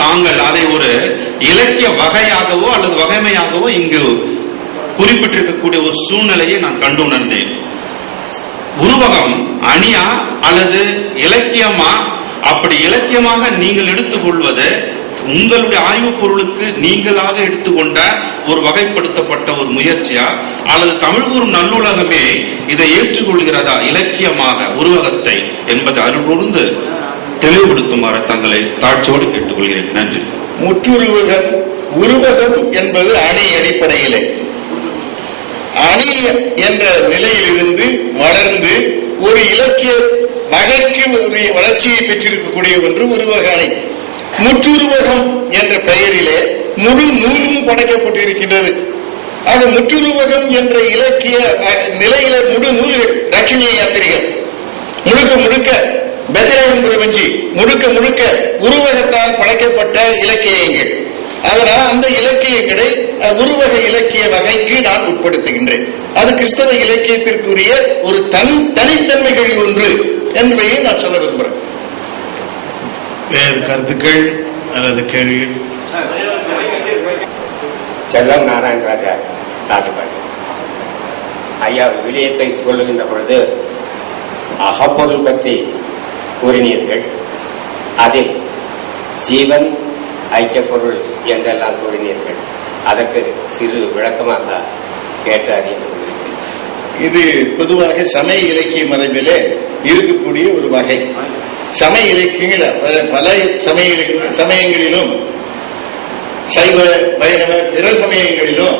தாங்கள் அதை ஒரு இலக்கிய வகையாகவோ அல்லது வகைமையாகவோ இங்கு குறிப்பிட்டிருக்கக்கூடிய ஒரு சூழ்நிலையை நான் கண்டுணர்ந்தேன். உருவகம் அணியா அல்லது இலக்கியமா? அப்படி இலக்கியமாக நீங்கள் எடுத்துக்கொள்வது உங்களுடைய ஆய்வு பொருளுக்கு நீங்களாக எடுத்துக்கொண்ட ஒரு வகைப்படுத்தப்பட்ட ஒரு முயற்சியா, அல்லது தமிழ் கூறும் நல்லுலகமே இதை ஏற்றுக்கொள்கிறதா இலக்கியமாக உருவகத்தை என்பதை அருள்கூர்ந்து தெளிவுபடுத்துமாறு தங்களை தாட்சியோடு கேட்டுக்கொள்கிறேன். நன்றி. முற்றுருவகம் உருவகம் என்பது அணி அடிப்படையிலே அணி என்ற நிலையிலிருந்து வளர்ந்து ஒரு இலக்கிய வகைக்கு ஒரு வளர்ச்சியை பெற்றிருக்கக்கூடிய ஒன்று உருவக அணி. முற்றுருவகம் என்ற பெயரிலே முழு நூலும் படைக்கப்பட்டிருக்கின்றது. அது முற்றுருவகம் என்ற இலக்கிய நிலையில முழு நூல் ரட்சணிய யாத்திரிகம் முழுக்க முழுக்க பெத்லகேம் பிரபஞ்சு முழுக்க முழுக்க உருவகத்தால் படைக்கப்பட்ட இலக்கியங்கள். அதனால் அந்த இலக்கியங்களை உருவக இலக்கிய வகைக்கு நான் உட்படுத்துகின்றேன். அது கிறிஸ்தவ இலக்கியத்திற்குரிய ஒரு தனித்தன்மைகளில் ஒன்று என்பதை நான் சொல்ல விரும்புகிறேன். வேறு கருத்துக்கள் அல்லது கேள்விகள்? செல்லம் நாராயணராஜா ராஜபாண்டி ஐயா விவிலியத்தை சொல்லுகின்ற பொழுது அகப்பொருள் பற்றி கூறினீர்கள். அதில் ஜீவன் ஐக்கிய பொருள் என்றெல்லாம் கூறினீர்கள். அதற்கு சிறு விளக்கமாக கேட்டு அறிந்து கொண்டிருக்கிறேன். இது பொதுவாக சமய இலக்கிய மரபிலே இருக்கக்கூடிய ஒரு வகை. சமய இலக்கியங்கள் பல சமயங்களிலும் சைவ வைணவ பிற சமயங்களிலும்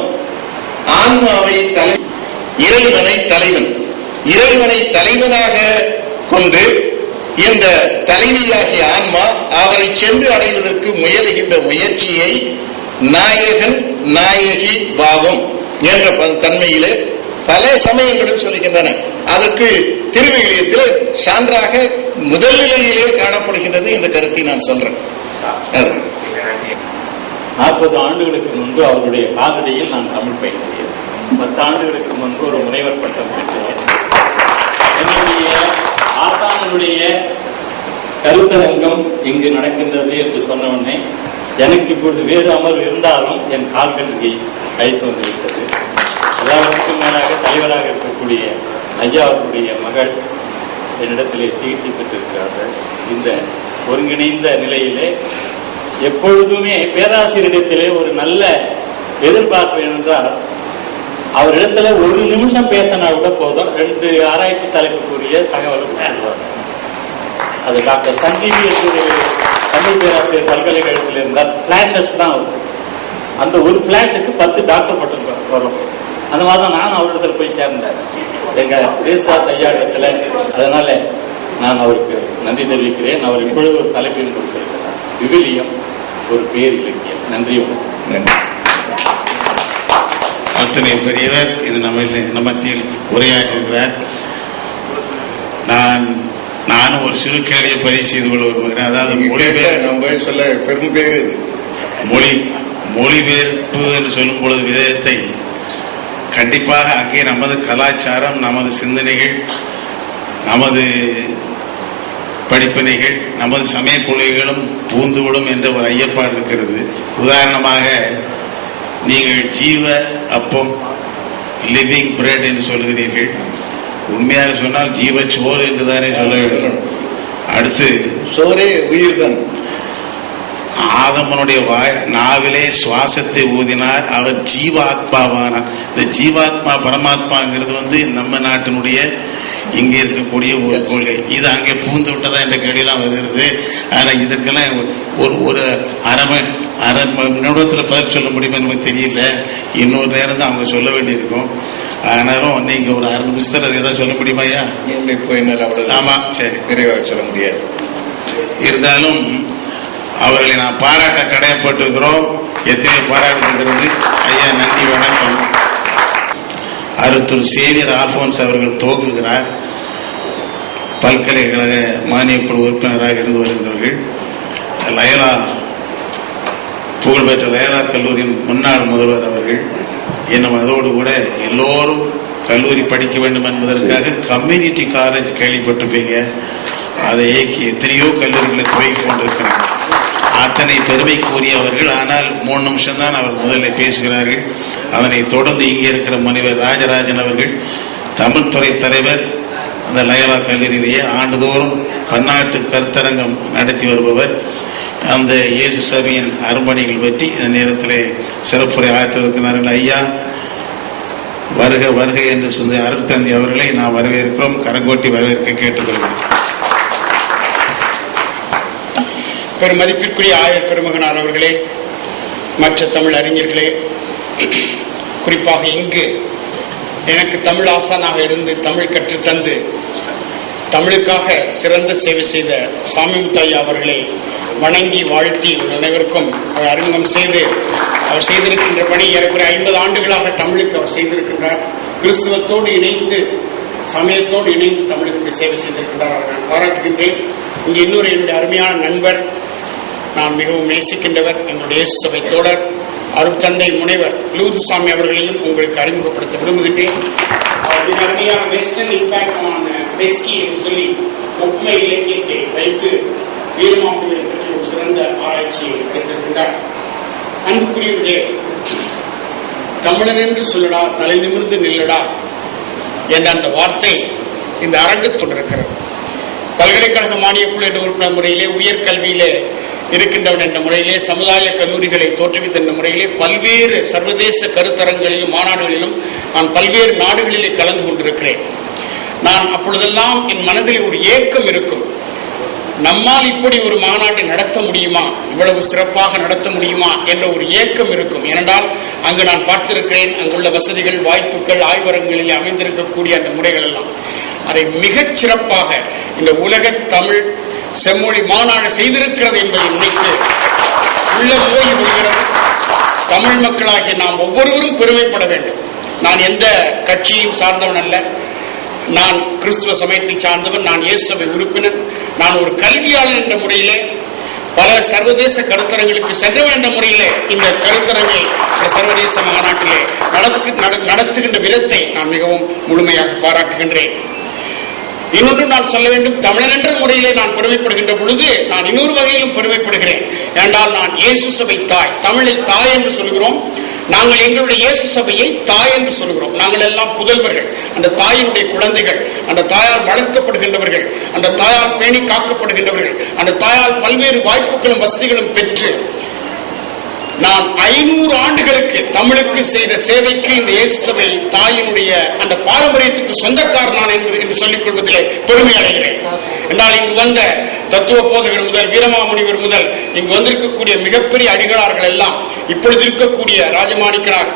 ஆன்மாவை இறைவனை தலைவனாக கொண்டு இந்த தலைவியாகிய ஆன்மா அவரை சென்று அடைவதற்கு முயலுகின்ற முயற்சியை நாயகன் நாயகி பாவம் என்ற தன்மையிலே பல சமயங்களும் சொல்லுகின்றன. அதற்கு திருவிவிலியத்தில் சான்றாக முதல் நிலையிலே காணப்படுகின்றது என்ற கருத்தை நான் சொல்றேன். 40 ஆண்டுகளுக்கு முன்பு அவருடைய காலடியில் நான் தமிழ் பயின்றேன். 10 ஆண்டுகளுக்கு முன்பு ஒரு முனைவர் பட்டம் பெற்றேன். என்னுடைய ஆசானுடைய கருத்தரங்கம் இங்கு நடக்கின்றது என்று சொன்ன உடனே எனக்கு இப்பொழுது வேறு அமர்வு இருந்தாலும் என் கால்கள் இங்கே கைத்து வந்துவிட்டது. எல்லாருக்கும் மேலாக தலைவராக இருக்கக்கூடிய ஐயா அவர்களுடைய மகள் என்னிடத்திலே சிகிச்சை பெற்றிருக்கிறார்கள். இந்த ஒருங்கிணைந்த நிலையிலே எப்பொழுதுமே பேராசிரியரிடத்திலே ஒரு நல்ல எதிர்பார்ப்பு என்றால் அவரிடத்துல ஒரு நிமிஷம் பேசினா கூட போதும் 2 ஆராய்ச்சி தலைப்புக்குரிய தகவல். அது டாக்டர் சஞ்சீவி என்று தமிழ் பேராசிரியர் பல்கலைக்கழகத்தில் இருந்தால் பிளாஷஸ் தான் வரும். அந்த ஒரு பிளாஷுக்கு 10 டாக்டர் பட்டம் வரும். அந்த மாதிரி தான் நான் அவரிடத்துல போய் சேர்ந்தேன் எங்க தேசராஜ் ஐயா இடத்துல. அதனால நான் அவருக்கு நன்றி தெரிவிக்கிறேன். அவர் இப்பொழுது ஒரு தலைப்பையும் கொடுத்திருக்கிறார், விவிலியம் ஒரு பேர் இலக்கியம். நன்றி, வணக்கம். அத்தனை பெரியவர் இது நம்ம மத்தியில் உரையாற்றிருக்கிறார். நானும் ஒரு சிறு கேள்வியை பதிவு செய்து கொள்ள விரும்புகிறேன். அதாவது மொழிபெயர்ப்பு நம்ம சொல்ல பெரும் பேர் இது. மொழிபெயர்ப்பு என்று சொல்லும் பொழுது விதத்தை கண்டிப்பாக அங்கே நமது கலாச்சாரம், நமது சிந்தனைகள், நமது படிப்பினைகள், நமது சமய கொள்கைகளும் பூந்துவிடும் என்ற ஒரு ஐயப்பாடு இருக்கிறது. உதாரணமாக நீங்கள் ஜீவ அப்பம் லிவிங் பிரெட் என்று சொல்கிறீர்கள். உண்மையாக சொன்னால் ஜீவ சோறு என்றுதானே சொல்ல வேண்டும். அடுத்து சோரே உயிர் தான். ஆதமனுடைய நாவிலே சுவாசத்தை ஊதினார், அவர் ஜீவாத்மாவானார். இந்த ஜீவாத்மா பரமாத்மாங்கிறது நம்ம நாட்டினுடைய இங்கே இருக்கக்கூடிய ஒரு கொள்கை. இது அங்கே பூந்து விட்டதா என்ற கேள்வியெல்லாம் வருகிறது. ஆனா இதற்கெல்லாம் ஒரு அரை நிமிடத்தில் பதில் சொல்ல முடியுமா நமக்கு தெரியல. இன்னொரு நேரம் தான் அவங்க சொல்ல வேண்டியிருக்கும். ஆனாலும் நீங்க ஒரு 6 நிமிஷத்துல ஏதாவது சொல்ல முடியுமாயா? இப்போ என்னால் அவ்வளவு. ஆமா, சரி, விரைவாக சொல்ல முடியாது. இருந்தாலும் அவர்களை நான் பாராட்ட கடமைப்பட்டிருக்கிறோம். எத்தனை பாராட்டுகிறது ஐயா, நன்றி, வணக்கம். அருத்தூர் சேவியர் ஆல்போன்ஸ் அவர்கள் துவக்குகிறார். பல்கலைக்கழக மானிய குழு உறுப்பினராக இருந்து வருகிறவர்கள். லயலா, புகழ்பெற்ற லயலா கல்லூரியின் முன்னாள் முதல்வர் அவர்கள். இன்னும் அதோடு கூட எல்லோரும் கல்லூரி படிக்க வேண்டும் என்பதற்காக கம்யூனிட்டி காலேஜ் கேள்விப்பட்டிருப்பீங்க. அதை இயக்கி எத்தனையோ கல்லூரிகளை துவக்கி கொண்டிருக்கிறாங்க. அத்தனை பெருமைக்குரியவர்கள். ஆனால் 3 நிமிஷம் தான் அவர் முதலில் பேசுகிறார்கள். அதனை தொடர்ந்து இங்கே இருக்கிற முனைவர் ராஜராஜன் அவர்கள், தமிழ் துறை தலைவர், அந்த லயோலா கல்லூரியிலேயே ஆண்டுதோறும் பன்னாட்டு கருத்தரங்கம் நடத்தி வருபவர், அந்த இயேசு சபையின் அரும்பணிகள் பற்றி இந்த நேரத்தில் சிறப்புரை ஆற்றிருக்கிறார்கள். ஐயா வருக வருக என்று சொன்ன அருட்தந்தை அவர்களை நாம் வரவேற்கிறோம். கரங்கோட்டி வரவேற்க கேட்டுக்கொள்கிறோம். பெருமதிப்பிற்குரிய ஆயர் பெருமகனார் அவர்களே, மற்ற தமிழ் அறிஞர்களே, குறிப்பாக இங்கு எனக்கு தமிழ் ஆசானாக இருந்து தமிழ் கற்றுத்தந்து தமிழுக்காக சிறந்த சேவை செய்த சாமிமுத்தையா அவர்களை வணங்கி வாழ்த்தி அனைவருக்கும் அவர் அறிமுகம் செய்து அவர் செய்திருக்கின்ற பணி ஏறக்குறைய 50 ஆண்டுகளாக தமிழுக்கு அவர் செய்திருக்கின்றார். கிறிஸ்துவத்தோடு இணைந்து சமயத்தோடு இணைந்து தமிழுக்கு சேவை செய்திருக்கின்றார். அவர் நான் பாராட்டுகின்றேன். இங்கே இன்னொரு என்னுடைய அருமையான நண்பர், நான் மிகவும் நேசிக்கின்றவர், எங்களுடைய இயேசு சபை தோழர் அருட்தந்தை முனைவர் லூதுசாமி அவர்களையும் உங்களுக்கு அறிமுகப்படுத்த விரும்புகின்றேன். அவர் மிக அருமையான வெஸ்டர்ன் இம்பாக்டான பெஸ்கி என்று சொல்லி ஒப்புமை இலக்கியத்தை வைத்து வீரமாமுனிவரை பற்றி ஒரு சிறந்த ஆராய்ச்சியை வைத்திருக்கின்றார். அன்புக்குரியவர்களே, தமிழன் என்று சொல்லடா, தலை நிமிர்ந்து நில்லடா என்ற அந்த வார்த்தை இந்த அரங்கத்தில் இருக்கிறது. பல்கலைக்கழக மானியக்குழு என்ற உறுப்பினர் முறையிலே, உயர்கல்வியிலே இருக்கின்றவன் என்ற முறையிலே, சமுதாய கல்லூரிகளை தோற்றுவித்த என்ற முறையிலே பல்வேறு சர்வதேச கருத்தரங்களிலும் மாநாடுகளிலும் நான் பல்வேறு நாடுகளிலே கலந்து கொண்டிருக்கிறேன். நான் அப்பொழுதெல்லாம் என் மனதில் ஒரு ஏக்கம் இருக்கும். நம்மால் இப்படி ஒரு மாநாட்டை நடத்த முடியுமா, இவ்வளவு சிறப்பாக நடத்த முடியுமா என்ற ஒரு ஏக்கம் இருக்கும். ஏனென்றால் அங்கு நான் பார்த்திருக்கிறேன், அங்குள்ள வசதிகள், வாய்ப்புகள், ஆய்வரங்களில் அமைந்திருக்கக்கூடிய அந்த முறைகள் எல்லாம் அதை மிகச் சிறப்பாக இந்த உலக தமிழ் செம்மொழி மாநாடு செய்திருக்கிறது என்பதை நினைத்து உள்ள போய் விடுகிறது. தமிழ் மக்களாகிய நாம் ஒவ்வொருவரும் பெருமைப்பட வேண்டும். நான் எந்த கட்சியையும் சார்ந்தவன் அல்ல, நான் கிறிஸ்துவ சமயத்தை சார்ந்தவன், நான் இயேசு சபை உறுப்பினர், நான் ஒரு கல்வியாளர் என்ற முறையிலே பல சர்வதேச கருத்தரங்களுக்கு சென்றவன் என்ற முறையிலே இந்த கருத்தரங்கை சர்வதேச மாநாட்டிலே நடத்துகின்ற விதத்தை நான் மிகவும் முழுமையாக பாராட்டுகின்றேன். இன்னொன்று நான் சொல்ல வேண்டும், தமிழன் என்ற முறையிலே நான் பெருமைப்படுகின்ற பொழுது நான் இன்னொரு வகையிலும் பெருமைப்படுகிறேன். ஏனென்றால் நான் இயேசு சபை தாய், தமிழை தாய் என்று சொல்கிறோம். நாங்கள் எங்களுடைய இயேசு சபையை தாய் என்று சொல்கிறோம். நாங்கள் எல்லாம் புதல்வர்கள், அந்த தாயினுடைய குழந்தைகள், அந்த தாயால் வளர்க்கப்படுகின்றவர்கள், அந்த தாயால் பேணி காக்கப்படுகின்றவர்கள், அந்த தாயால் பல்வேறு வாய்ப்புகளும் வசதிகளும் பெற்று நான் 500 ஆண்டுகளுக்கு தமிழுக்கு செய்த சேவைக்கு இந்த இயேசு சபை தாயினுடைய அந்த பாரம்பரியத்துக்கு சொந்தக்காரன் நான் என்று சொல்லிக் கொள்வதிலே பெருமை அடைகிறேன். என்றால் இங்கு வந்த தத்துவ போதகர் முதல் வீரமாமுனிவர் முதல் இங்கு வந்திருக்கக்கூடிய மிகப்பெரிய அடிகளார்கள் எல்லாம், இப்பொழுது இருக்கக்கூடிய ராஜமாணிக்கனார்,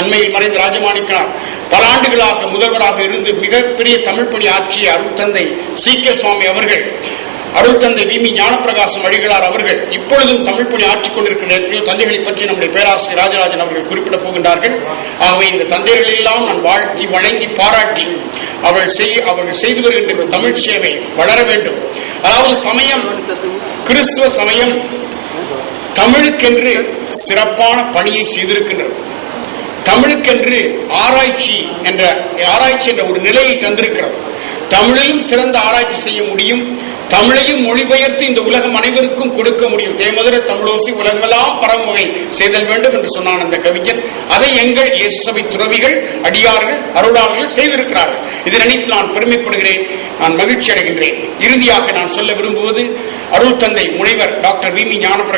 அண்மையில் மறைந்த ராஜமாணிக்கனார் பல ஆண்டுகளாக முதல்வராக இருந்து மிகப்பெரிய தமிழ் பணி ஆற்றிய அருட்தந்தை சி.கே. சுவாமி அவர்கள், அருட்தந்தை வி.மி. ஞானப்பிரகாசம் அடிகளார் அவர்கள் இப்பொழுதும் தமிழ் பணி ஆற்றிக் கொண்டிருக்கின்ற எத்தனையோ தந்தைகளை பற்றி நம்முடைய பேராசிரியர் ராஜராஜன் அவர்கள் குறிப்பிடப் போகின்றார்கள். ஆகவே இந்த தந்தைகள் எல்லாம் நான் வாழ்த்தி வணங்கி பாராட்டி அவர்கள் செய்து வருகின்ற தமிழ் சேவை வளர வேண்டும். அதாவது சமயம், கிறிஸ்துவ சமயம் தமிழுக்கென்று சிறப்பான பணியை செய்திருக்கின்றது. தமிழுக்கென்று ஆராய்ச்சி என்ற ஒரு நிலையை தந்திருக்கிறது. தமிழிலும் சிறந்த ஆராய்ச்சி செய்ய முடியும், தமிழையும் மொழிபெயர்த்து இந்த உலகம் அனைவருக்கும் கொடுக்க முடியும். தேமதுர தமிழோசி உலகமெல்லாம் பரமுகை செய்தல் வேண்டும் என்று சொன்னான் அந்த கவிஞன். அதை எங்கள் இயேசு சபை துறவிகள், அடியார்கள், அருளாளர்கள் செய்திருக்கிறார்கள். இதை நினைத்து நான் பெருமைப்படுகிறேன், நான் மகிழ்ச்சி அடைகின்றேன். இறுதியாக நான் சொல்ல விரும்புவது, அருள் தந்தை முனைவர் டாக்டர் வி.மி. ஞானப்பிரகாசம்